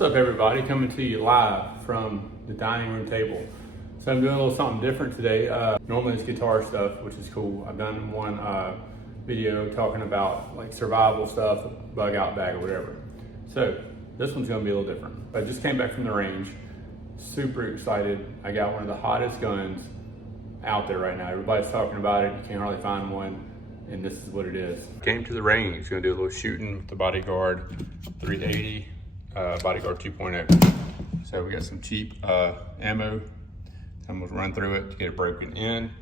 What's up, everybody? Coming to you live from the dining room table. So I'm doing a little something different today. Normally it's guitar stuff, which is cool. I've done one video talking about like survival stuff, bug out bag or whatever. So this one's gonna be a little different. I just came back from the range, super excited. I got one of the hottest guns out there right now. Everybody's talking about it. You can't hardly find one, and this is what it is. Came to the range, gonna do a little shooting with the Bodyguard 380. Bodyguard 2.0. So we got some cheap ammo. I'm gonna run through it to get it broken in.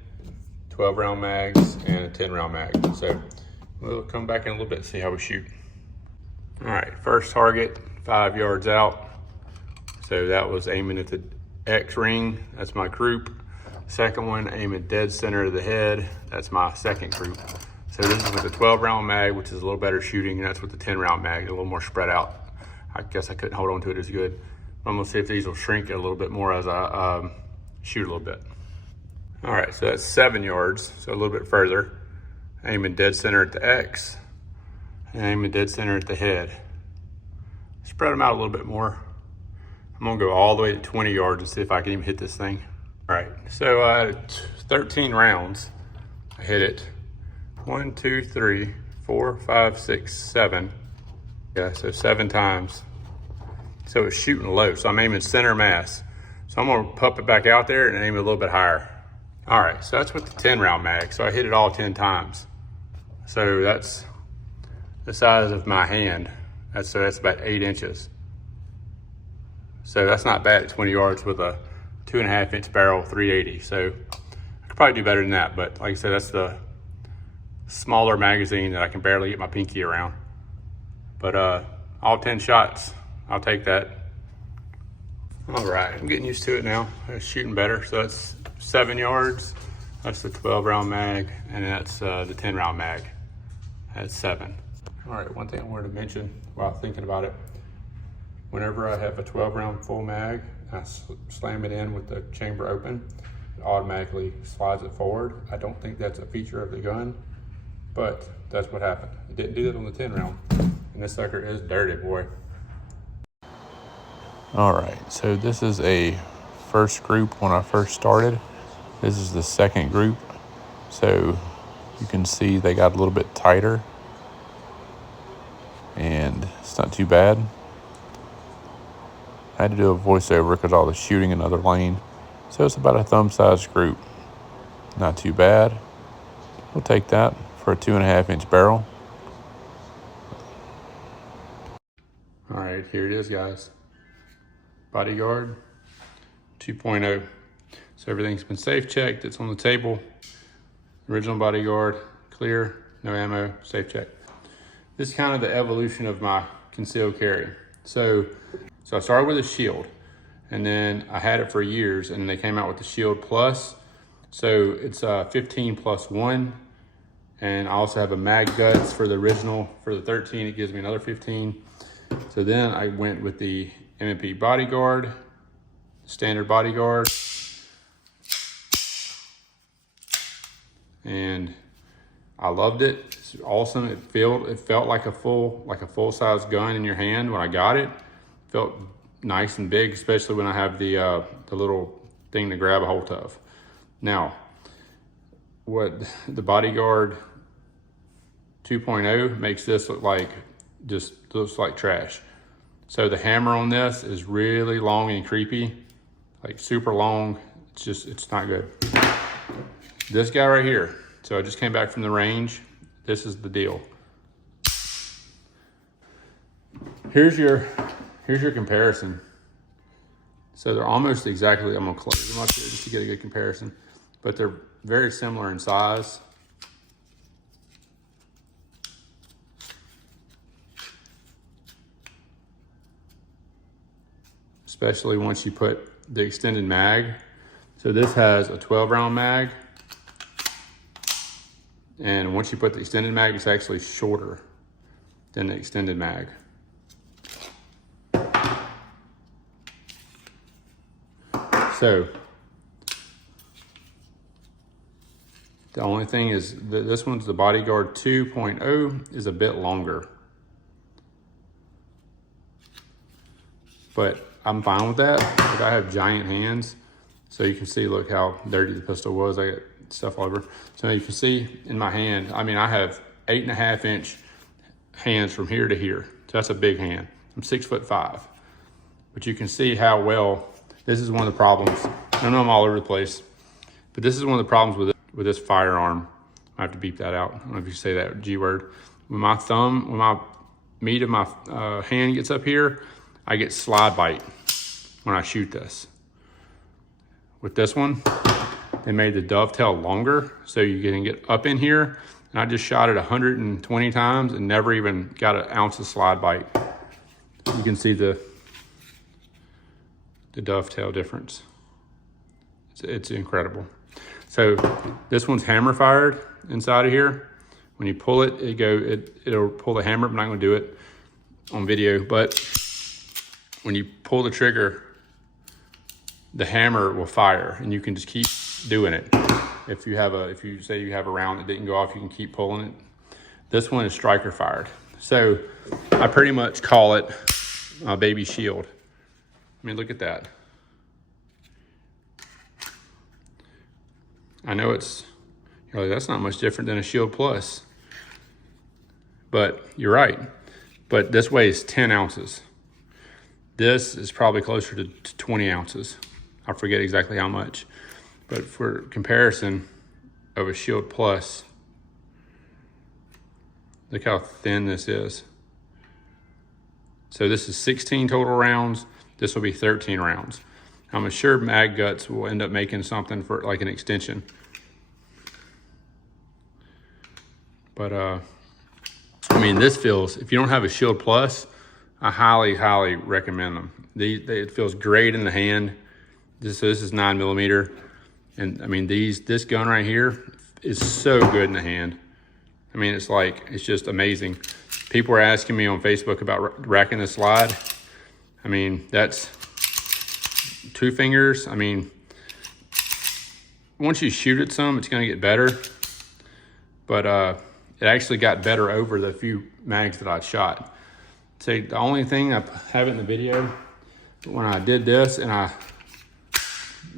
12 round mags and a 10 round mag. So we'll come back in a little bit and see how we shoot. All right, first target, 5 yards out. So that was aiming at the X ring, that's my group. Second one, aiming dead center of the head, that's my second group. So this is with the 12 round mag, which is a little better shooting, and that's with the 10 round mag, a little more spread out. I guess I couldn't hold on to it as good. I'm gonna see if these will shrink it a little bit more as I shoot a little bit. All right, so that's 7 yards, so a little bit further. Aiming dead center at the X, and aiming dead center at the head. Spread them out a little bit more. I'm gonna go all the way to 20 yards and see if I can even hit this thing. All right, so 13 rounds. I hit it 1, 2, 3, 4, 5, 6, 7. Yeah, so 7 times. So it's shooting low, so I'm aiming center mass. So I'm gonna pump it back out there and aim it a little bit higher. All right, so that's with the 10 round mag. So I hit it all 10 times. So that's the size of my hand. That's about 8 inches. So that's not bad at 20 yards with a 2.5 inch barrel 380. So I could probably do better than that, but like I said, that's the smaller magazine that I can barely get my pinky around. But all 10 shots, I'll take that. All right, I'm getting used to it now. It's shooting better. So that's 7 yards. That's the 12 round mag, and that's the 10 round mag. That's 7. All right, one thing I wanted to mention while thinking about it, whenever I have a 12 round full mag, I slam it in with the chamber open, it automatically slides it forward. I don't think that's a feature of the gun, but that's what happened. It didn't do that on the 10 round. And this sucker is dirty, boy. All right, so this is a first group when I first started. This is the second group. So you can see they got a little bit tighter and it's not too bad. I had to do a voiceover because I was shooting another lane. So it's about a thumb-sized group. Not too bad. We'll take that for a 2.5 inch barrel. All right, here it is, guys. Bodyguard 2.0. So everything's been safe checked. It's on the table. Original Bodyguard, clear, no ammo, safe check. This is kind of the evolution of my concealed carry. So I started with a shield, and then I had it for years, and they came out with the Shield Plus. So it's 15 plus 1. And I also have a mag guts for the original. For the 13, it gives me another 15. So then I went with the M&P Bodyguard, standard Bodyguard. And I loved it. It's awesome. It felt like a full-size gun in your hand when I got it. It felt nice and big, especially when I have the little thing to grab a hold of. Now, what the Bodyguard 2.0 makes this look like, just looks like trash. So the hammer on this is really long and creepy, like super long. It's not good. This guy right here. So I just came back from the range. This is the deal. Here's your comparison. So they're almost exactly, I'm gonna close them up here just to get a good comparison, but they're very similar in size. Especially once you put the extended mag. So this has a 12 round mag. And once you put the extended mag, it's actually shorter than the extended mag. So the only thing is that this one's the Bodyguard 2.0 is a bit longer. but I'm fine with that. But I have giant hands. So you can see, look how dirty the pistol was. I got stuff all over. So you can see in my hand, I mean, I have 8.5 inch hands from here to here. So that's a big hand. I'm 6'5". But you can see how well, this is one of the problems. I know I'm all over the place, but this is one of the problems with this firearm. I have to beep that out. I don't know if you say that G word. When my meat of my hand gets up here, I get slide bite when I shoot this. With this one, they made the dovetail longer, so you can get up in here. And I just shot it 120 times and never even got an ounce of slide bite. You can see the dovetail difference. It's incredible. So this one's hammer fired inside of here. When you pull it, it'll pull the hammer. I'm not gonna do it on video, but when you pull the trigger, the hammer will fire, and you can just keep doing it. If you say you have a round that didn't go off, you can keep pulling it. This one is striker fired. So I pretty much call it my baby shield. I mean, look at that. I know you're like, that's not much different than a Shield Plus. But you're right. But this weighs 10 ounces. This is probably closer to 20 ounces. I forget exactly how much. But for comparison of a Shield Plus, look how thin this is. So this is 16 total rounds. This will be 13 rounds. I'm sure Mag Guts will end up making something for like an extension. But I mean, this feels, if you don't have a Shield Plus, I highly, highly recommend them. It feels great in the hand. This is 9mm. And I mean, this gun right here is so good in the hand. I mean, it's just amazing. People are asking me on Facebook about racking the slide. I mean, that's 2 fingers. I mean, once you shoot it some, it's gonna get better. But it actually got better over the few mags that I shot. See, the only thing I have it in the video, when I did this and I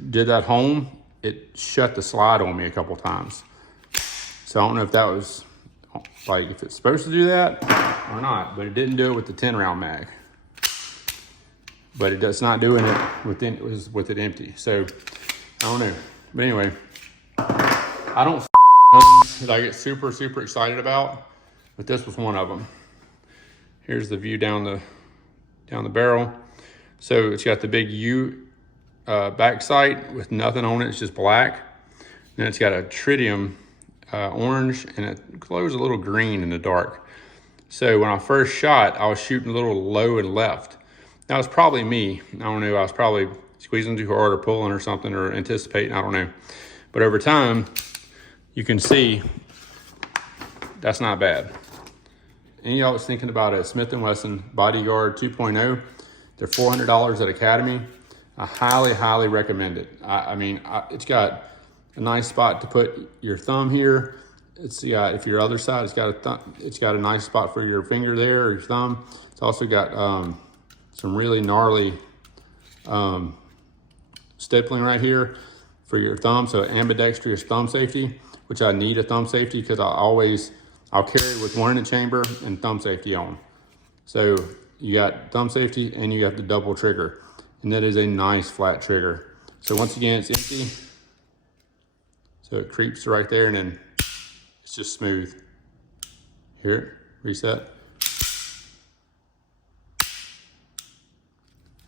did that home, it shut the slide on me a couple times. So I don't know if that was, like, if it's supposed to do that or not, but it didn't do it with the 10 round mag. But it's not doing it with it empty. So I don't know. But anyway, I don't guns that I get super, super excited about, but this was one of them. Here's the view down the barrel. So it's got the big U back sight with nothing on it. It's just black. Then it's got a tritium orange, and it glows a little green in the dark. So when I first shot, I was shooting a little low and left. That was probably me. I don't know. I was probably squeezing too hard or pulling or something or anticipating. I don't know. But over time, you can see that's not bad. Any of y'all was thinking about a Smith & Wesson Bodyguard 2.0, they're $400 at Academy. I highly, highly recommend it. I mean, it's got a nice spot to put your thumb here. It's got, if your other side, it's got a nice spot for your finger there or your thumb. It's also got some really gnarly stippling right here for your thumb. So ambidextrous thumb safety, which I need a thumb safety because I'll carry it with one in the chamber and thumb safety on. So you got thumb safety and you have the double trigger. And that is a nice flat trigger. So once again, it's empty. So it creeps right there and then it's just smooth. Here, reset.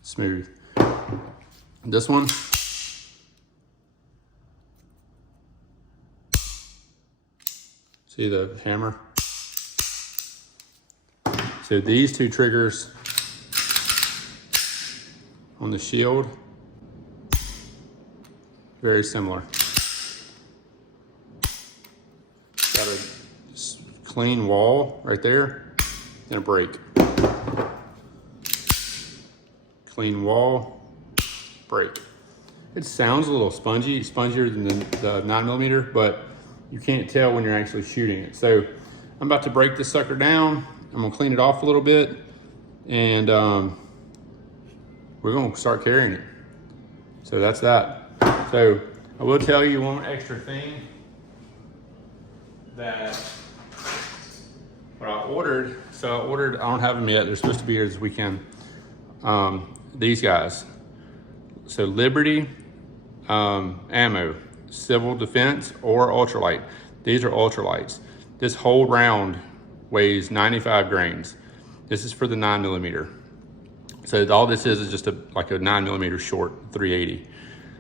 Smooth. This one, see the hammer? So these two triggers on the Shield, very similar. Got a clean wall right there, and a break. Clean wall, break. It sounds a little spongier than the 9mm, but you can't tell when you're actually shooting it. So I'm about to break this sucker down. I'm gonna clean it off a little bit, and we're gonna start carrying it. So that's that. So I will tell you one extra thing that what I ordered. So I ordered, I don't have them yet. They're supposed to be here this weekend. These guys. So Liberty ammo, civil defense or ultralight. These are ultralights. This whole round weighs 95 grains. This is for the 9mm. So all this is just like a 9mm short 380.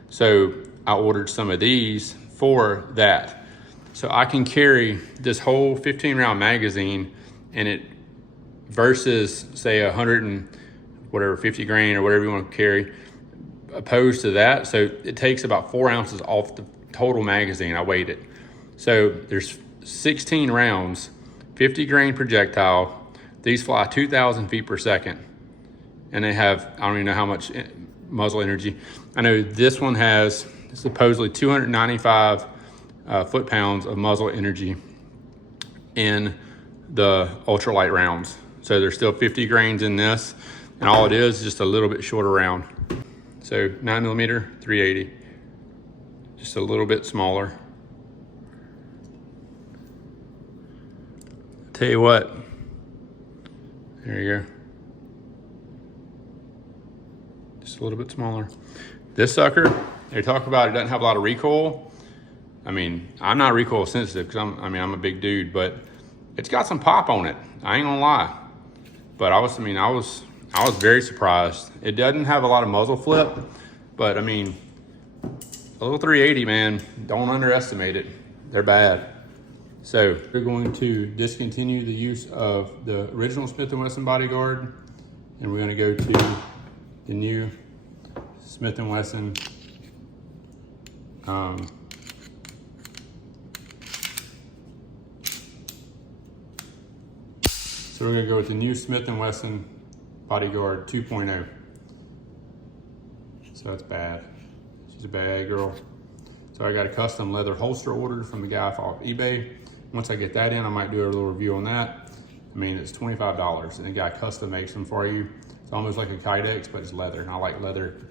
So I ordered some of these for that. So I can carry this whole 15 round magazine and it versus say 50 grain or whatever you want to carry, opposed to that. So it takes about 4 ounces off the total magazine. I weighed it. So there's 16 rounds, 50 grain projectile. These fly 2,000 feet per second. And they have, I don't even know how much muzzle energy. I know this one has supposedly 295 foot-pounds of muzzle energy in the ultralight rounds. So there's still 50 grains in this, and all it is just a little bit shorter round. So 9mm, 380, just a little bit smaller. Tell you what, there you go. Just a little bit smaller. This sucker, they talk about it doesn't have a lot of recoil. I mean, I'm not recoil sensitive because I'm a big dude, but it's got some pop on it. I ain't gonna lie. But I was very surprised. It doesn't have a lot of muzzle flip, but I mean, a little 380, man, don't underestimate it. They're bad. So we're going to discontinue the use of the original Smith & Wesson Bodyguard, and we're gonna go to the new Smith & Wesson so we're gonna go with the new Smith & Wesson Bodyguard 2.0. So that's bad. She's a bad girl. So I got a custom leather holster ordered from the guy off eBay. Once I get that in, I might do a little review on that. I mean, it's $25, and the guy custom makes them for you. It's almost like a Kydex, but it's leather, and I like leather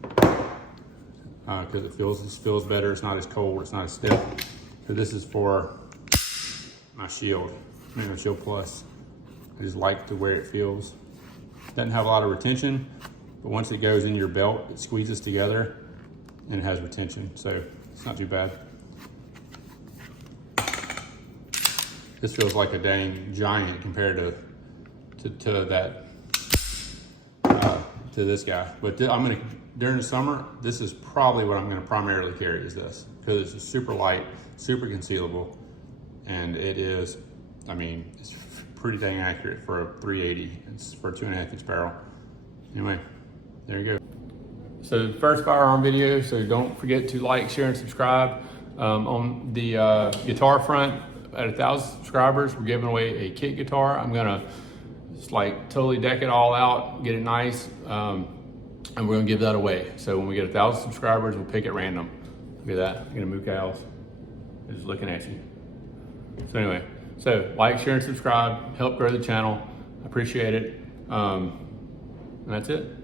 because it feels better. It's not as cold, it's not as stiff. So this is for my shield, my Shield Plus. I just like the way it feels. Doesn't have a lot of retention, but once it goes in your belt, it squeezes together and it has retention, so it's not too bad. This feels like a dang giant compared to that to this guy. But I'm gonna, during the summer, this is probably what I'm gonna primarily carry is this, because it's super light, super concealable, and it is, I mean, it's pretty dang accurate for a 380. It's for a 2.5 inch barrel. Anyway, there you go. So the first firearm video, so don't forget to like, share, and subscribe. On the guitar front, at 1,000 subscribers, we're giving away a kit guitar. I'm gonna just like totally deck it all out, get it nice, and we're gonna give that away. So when we get 1,000 subscribers, we'll pick at random. Look at that, I'm gonna move cows. They're just looking at you. So anyway, so like, share, and subscribe, help grow the channel. I appreciate it. And that's it.